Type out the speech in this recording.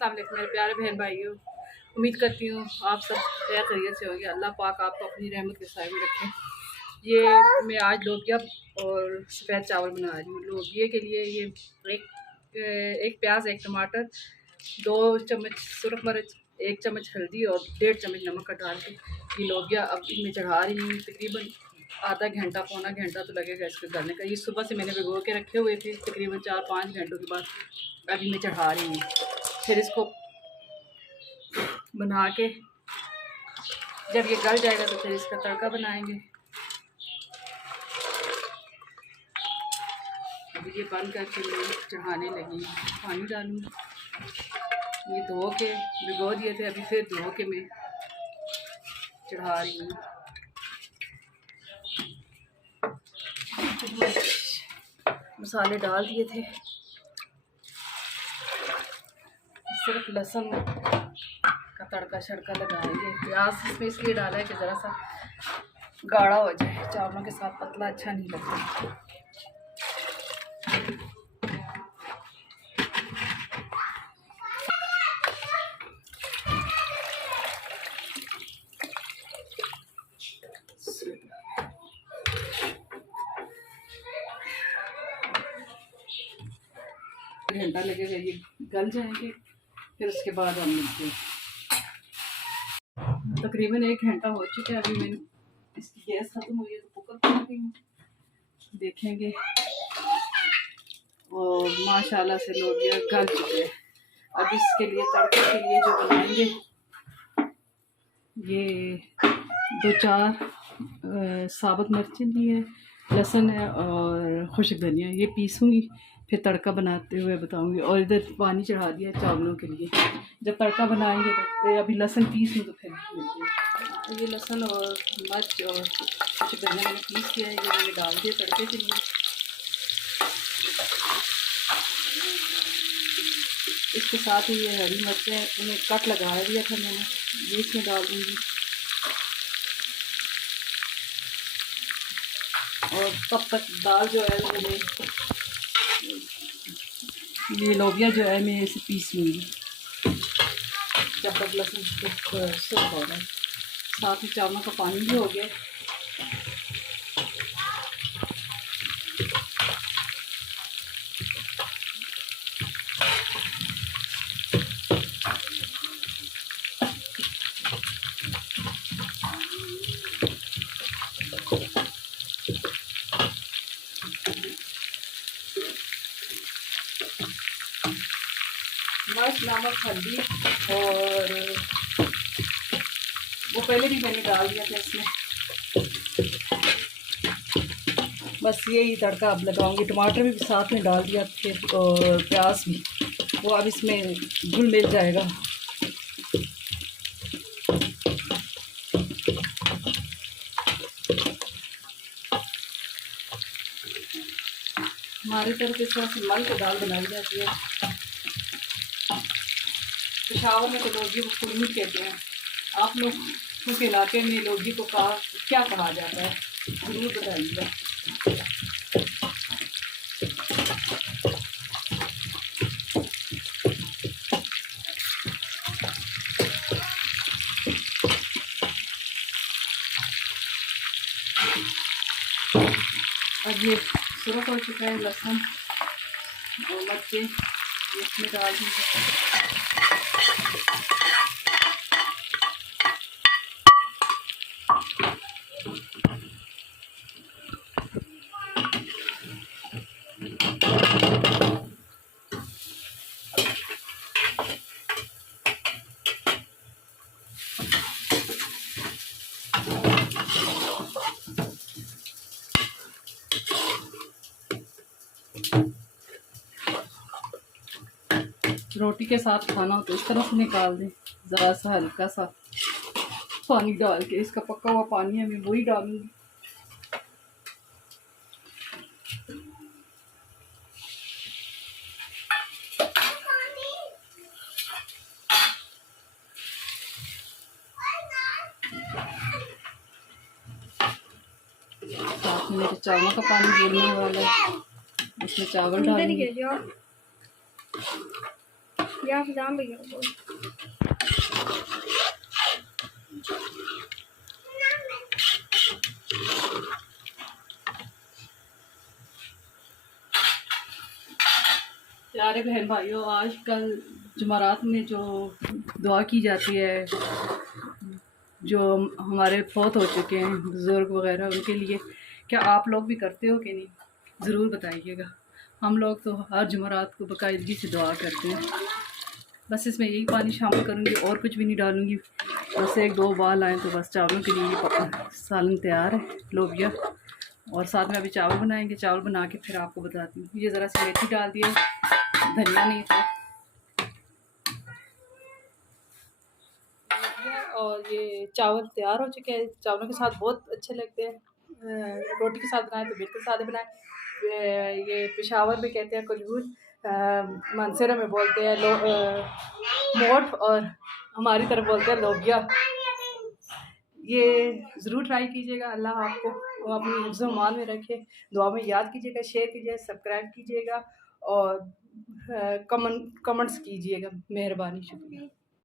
अस्सलाम वालेकुम मेरे प्यारे बहन भाइयों। उम्मीद करती हूँ आप सब खैर खैरियत से होंगे। अल्लाह पाक आपको अपनी रहमत के साए में रखें। ये मैं आज लोबिया और सफ़ेद चावल बना रही हूँ। लोबिया के लिए ये एक प्याज, एक टमाटर, 2 चम्मच सुरख मिर्च, 1 चम्मच हल्दी और 1.5 चम्मच नमक का डाल के ये लोबिया अब इनमें चढ़ा रही हूँ। तकरीबन आधा घंटा पौना घंटा तो लगेगा इसको गलने का। ये सुबह से मैंने भिगो के रखे हुए थे। तकरीबन 4-5 घंटों के बाद अभी मैं चढ़ा रही हूँ। फिर इसको बना के जब ये गल जाएगा तो फिर इसका तड़का बनाएंगे। अभी ये बंद करके मैं चढ़ाने लगी। पानी डालूँ, ये धो के भिगो दिए थे, अभी फिर धो के मैं चढ़ा रही हूँ। मसाले डाल दिए थे, सिर्फ लहसुन का तड़का शड़का लगाएंगे। प्याज इसमें इसलिए डाला है कि ज़रा सा गाढ़ा हो जाए, चावलों के साथ पतला अच्छा नहीं लगता। घंटा लगेगा, ये गल जाएंगे, फिर उसके बाद हम मिलते हैं। तकरीबन 1 घंटा हो चुका है। अभी मैंने इसकी गैस ख़त्म हुई है तो कुकर खोल रही हूँ, देखेंगे। और माशाल्लाह से लोबिया गल चुके हैं। अब इसके लिए तड़के के लिए जो बनाएंगे, ये 2-4 साबुत मिर्चें ली है, लहसुन है और खुश्क धनिया, ये पीसूँगी फिर तड़का बनाते हुए बताऊँगी। और इधर पानी चढ़ा दिया चावलों के लिए, जब तड़का बनाएंगे तो अभी लहसुन पीस लूँ तो फिर मिलते हैं। ये लहसुन और मिर्च और खुश्क धनिया मैंने पीस किया है, ये मैंने डाल दिया तड़के के लिए। इसके साथ ही ये हरी मिर्चें उन्हें कट लगा दिया था मैंने, ये इसमें डाल दूँगी। और तब तक दाल जो है मैंने, ये लोबिया जो है मैं इसे पीस लूँगी जब तक लहसुन सूख हो जाए। साथ ही चावलों का पानी भी हो गया। मिर्च, नमक, हल्दी और वो पहले भी मैंने डाल दिया था इसमें। बस यही तड़का अब लगाऊंगी। टमाटर भी साथ में डाल दिया फिर, और प्याज भी, वो अब इसमें घुल मिल जाएगा। हमारी तरफ इस तरह से मल के दाल बनाई जाती है। पेशावर में तो लोगी को कुलमी कहते हैं। आप लोग के इलाके में लोगी को क्या कहा जाता है ज़रूर बताइएगा। अब ये सुरख हो चुका है लहसुन और मिर्चें, इसमें डाल दीजिए। रोटी के साथ खाना हो तो इस तरह से निकाल दें, ज़रा सा हल्का सा पानी डाल के। इसका पका हुआ पानी है, मैं वही डालूंगी। साथ में मेरे चावलों का पानी बोलने वाला है, इसमें चावल डालेंगे। भैया फिजाम भैया बोल। प्यारे बहन भाइयों, आजकल जुमेरात में जो दुआ की जाती है, जो हमारे फौत हो चुके हैं बुज़ुर्ग वगैरह, उनके लिए क्या आप लोग भी करते हो कि नहीं, ज़रूर बताइएगा। हम लोग तो हर जुमेरात को बाकायदगी से दुआ करते हैं। बस इसमें यही पानी शामिल करूँगी और कुछ भी नहीं डालूँगी। बस एक दो उबाल आए तो बस चावलों के लिए सालन तैयार है, लोबिया। और साथ में अभी चावल बनाएंगे। चावल बना के फिर आपको बताती हूँ। ये ज़रा सी मेथी डाल दिया, धनिया नहीं था। और ये चावल तैयार हो चुके हैं। चावलों के साथ बहुत अच्छे लगते हैं। रोटी के साथ बनाए तो बिल्कुल सादे बनाए। ये पेशावर में कहते हैं कलूर, मानसरा में बोलते हैं मोठ, और हमारी तरफ बोलते हैं लोबिया। ये ज़रूर ट्राई कीजिएगा। अल्लाह आपको अपनी हिफ्ज़ व ईमान में रखे। दुआ में याद कीजिएगा, शेयर कीजिएगा, सब्सक्राइब कीजिएगा और कमेंट्स कीजिएगा। मेहरबानी, शुक्रिया।